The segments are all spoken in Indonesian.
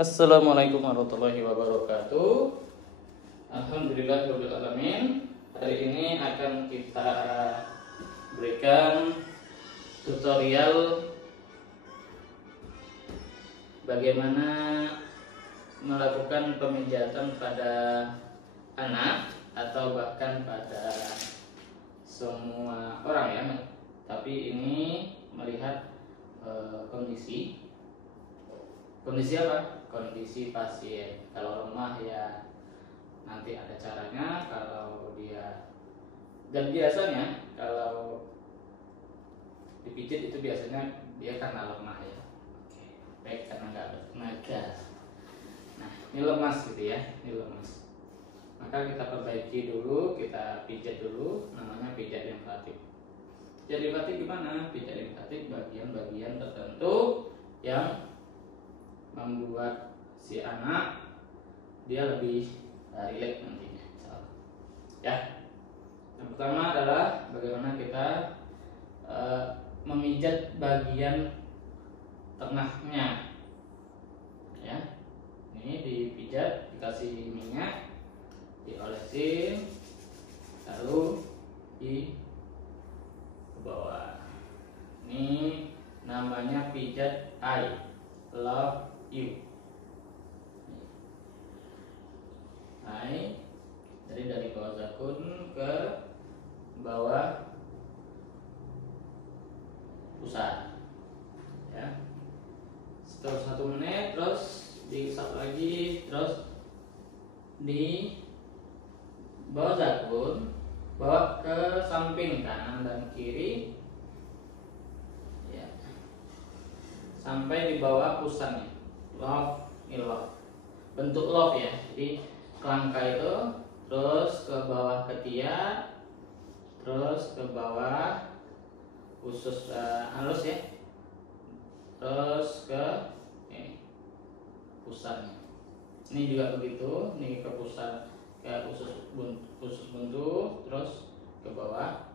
Assalamualaikum warahmatullahi wabarakatuh. Alhamdulillahirabbil alamin. Hari ini akan kita berikan tutorial bagaimana melakukan pemijatan pada anak atau bahkan pada semua orang ya. Tapi ini melihat kondisi apa? Kondisi pasien. Kalau lemah ya nanti ada caranya. Kalau dia, dan biasanya kalau dipijit itu biasanya dia karena lemah ya. Baik, karena nggak bertenaga. Nah, ini lemas gitu ya, ini lemas. Maka kita perbaiki dulu, kita pijat dulu, namanya pijat limfatik. Pijat limfatik gimana? Pijat limfatik bagian-bagian tertentu yang membuat si anak dia lebih rileks nantinya. Ya, yang pertama adalah bagaimana kita memijat bagian tengahnya. Ya, ini dipijat, dikasih minyak, diolesin, lalu di bawah. Ini namanya pijat I love you. Dari bawah zakun ke bawah pusat ya. Setelah 1 menit terus diisap lagi, terus di bawah zakun bawa ke samping kanan dan kiri ya, sampai di bawah pusatnya. Love, love, bentuk love ya. Jadi kerangka itu terus ke bawah ketiak, terus ke bawah usus halus ya, terus ke pusatnya. Ini juga begitu, ini ke pusat, ke usus buntu, terus ke bawah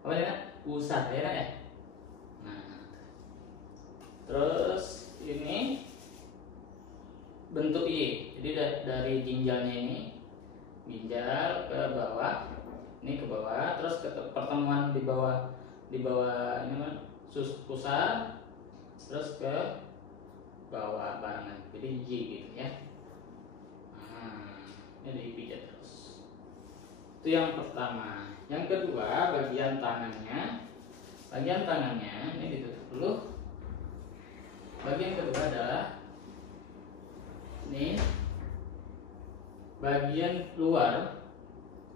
apa ya, pusat ya kan ya. Nah, terus ini bentuk Y. Jadi dari ginjalnya ini, ginjal ke bawah, ini ke bawah, terus ke pertemuan di bawah ini kan pusat, terus ke bawah barangan. Jadi Y gitu ya. Nah, ini dipijat terus. Itu yang pertama. Yang kedua, bagian tangannya. Bagian tangannya ini ditutup dulu. Bagian kedua adalah ini bagian luar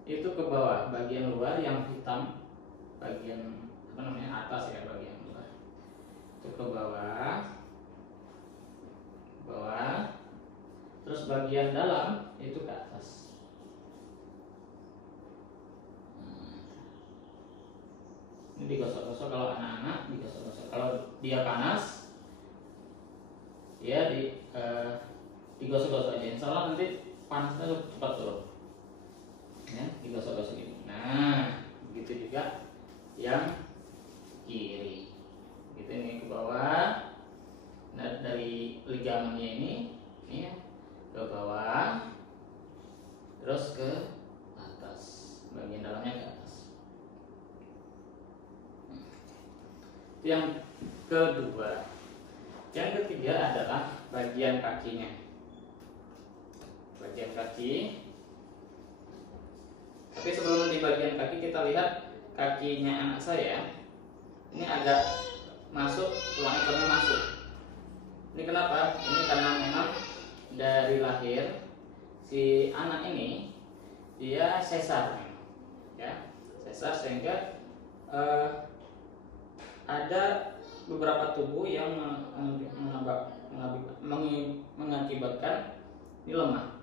itu ke bawah, bagian luar yang hitam, bagian apa namanya, atas ya, bagian luar itu ke bawah, terus bagian dalam itu ke atas. Ini digosok-gosok, kalau anak-anak digosok-gosok. Kalau dia panas ya digosok-gosok aja, insya Allah nanti panasnya cepat turun ya, digosok-gosok ini. Nah, begitu juga yang kiri gitu, ini ke bawah. Nah, dari ligamennya ini ya, ke bawah terus ke atas, bagian dalamnya ke atas. Itu yang kedua. Yang ketiga adalah bagian kakinya. Bagian kaki. Tapi sebelum di bagian kaki, kita lihat kakinya anak saya. Ini agak masuk, tulang ekornya masuk. Ini kenapa? Ini karena memang dari lahir si anak ini dia sesar, ya, sesar, sehingga ada beberapa tubuh yang mengakibatkan ini lemah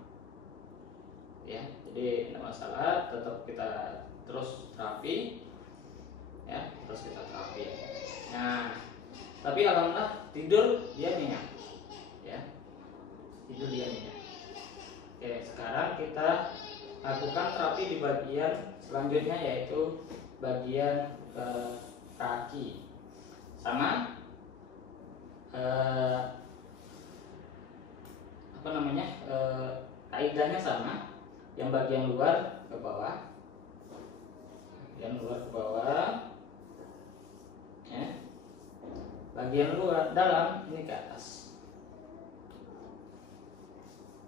ya. Jadi tidak masalah, tetap kita terus terapi ya, terus kita terapi. Nah, tapi alhamdulillah tidur dia nyenyak ya, tidur dia nyenyak. Oke, sekarang kita lakukan terapi di bagian selanjutnya, yaitu bagian kaki. Sama kaidahnya sama, yang bagian luar ke bawah, bagian luar ke bawah, ya. Bagian luar dalam ini ke atas,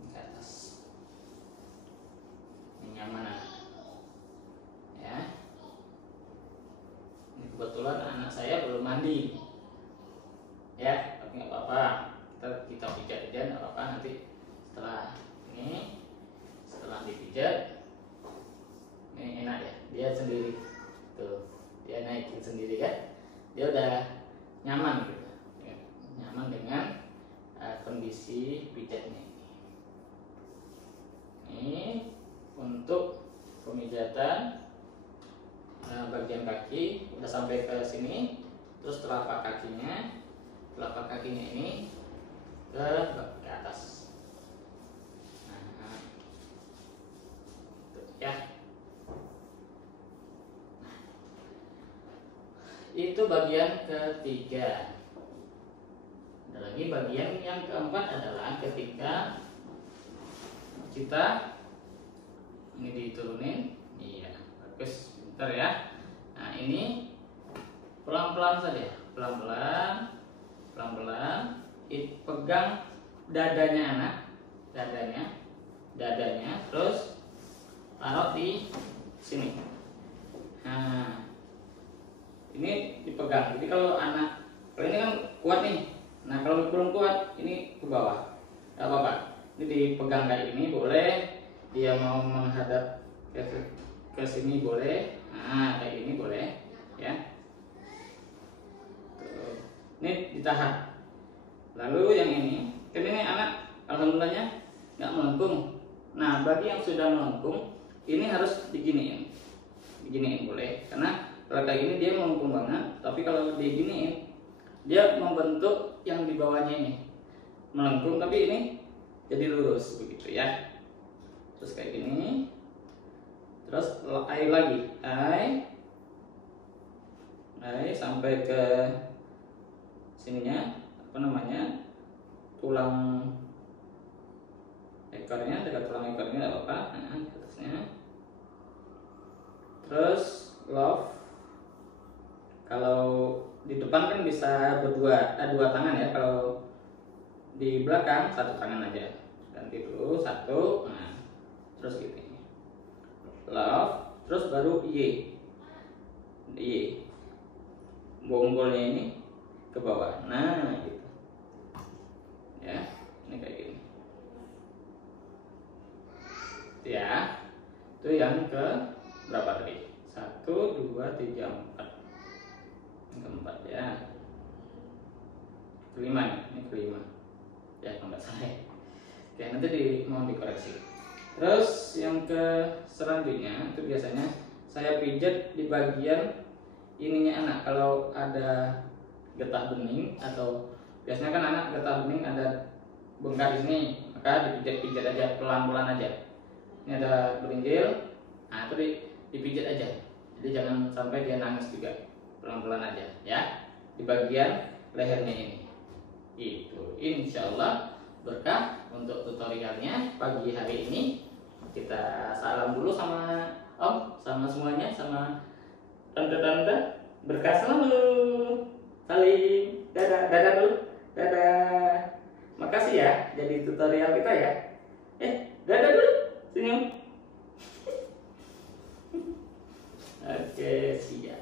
ini ke atas, ini nyaman, ya. Ini kebetulan anak saya belum mandi, ya, tapi nggak apa-apa, kita pijat aja, nggak apa-apa. Nanti setelah dipijat ini enak ya, dia sendiri tuh, dia naikin sendiri kan, dia udah nyaman gitu ya, nyaman dengan kondisi pijatnya ini. Untuk pemijatan bagian kaki udah sampai ke sini, terus telapak kakinya ini ke atas. Nah, ya. Nah, itu bagian ketiga. Ada lagi bagian yang keempat adalah ketika kita ini diturunin, iya, bagus, bentar ya. Nah, ini pelan-pelan saja, pelan-pelan, pegang dadanya anak, dadanya, terus taruh di sini. Nah, ini dipegang. Jadi kalau ini kan kuat nih. Nah, kalau belum kuat, ini ke bawah, nggak apa-apa. Ini dipegang kayak ini boleh. Dia mau menghadap ke sini boleh. Nah, kayak ini boleh, ya. Tuh. Ini ditahan. Lalu yang ini, kan ini anak alhamdulillahnya nggak melengkung. Nah, bagi yang sudah melengkung, ini harus diginiin boleh. Karena kalau kayak gini dia melengkung banget. Tapi kalau diginiin, dia membentuk yang di bawahnya ini melengkung, tapi ini jadi lurus begitu ya. Terus kayak gini, terus air lagi, air sampai ke sininya, tulang ekornya, dekat tulang ekornya, nggak apa-apa. Nah, atasnya. Terus love, kalau di depan kan bisa dua tangan ya, kalau di belakang satu tangan aja. Ganti dulu satu, nah, terus gini, love, terus baru y, bonggolnya ini ke bawah. Nah, gitu ya, ini kayak gini ya. Itu yang ke berapa tadi? 1, 2, 3, 4. Yang keempat ya, kelima, ini kelima ya kalau nggak salah ya. Oke, nanti mohon dikoreksi. Terus yang ke selanjutnya itu biasanya saya pijat di bagian ininya anak. Kalau ada getah bening, atau biasanya kan anak getah bening ada bengkak di sini, maka dipijat-pijat aja, pelan-pelan aja. Ini ada berinjil, nah itu dipijat aja. Jadi jangan sampai dia nangis juga, pelan-pelan aja ya, di bagian lehernya ini. Itu insya Allah berkah untuk tutorialnya pagi hari ini. Kita salam dulu sama Om, sama semuanya, sama tante-tante. Berkah selalu. Salim, dadah dulu, dadah. Makasih ya jadi tutorial kita ya. Dadah dulu, senyum. Oke, siap.